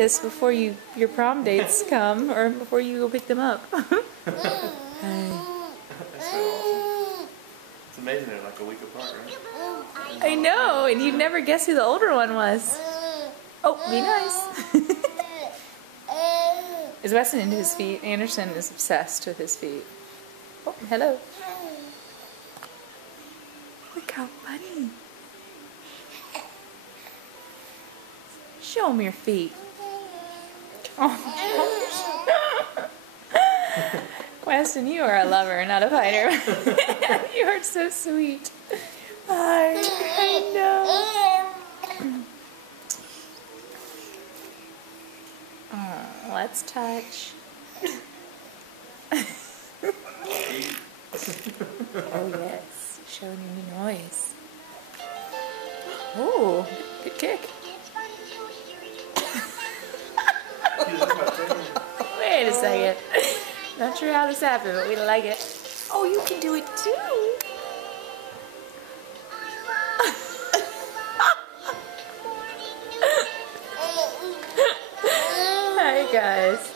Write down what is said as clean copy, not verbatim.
This before your prom dates come, or before you go pick them up. Hey. That's so awesome. It's amazing they're like a week apart, right? I know, and you'd never guess who the older one was. Oh, be nice. Is Weston into his feet? Anderson is obsessed with his feet. Oh, hello. Look how funny. Show him your feet. Oh. Weston, you are a lover, not a fighter. You are so sweet. I know. Oh, let's touch. Oh yes, showing you new noise. Oh, good kick. Wait a second. Not sure how this happened, but we like it. Oh, you can do it too. Hi guys.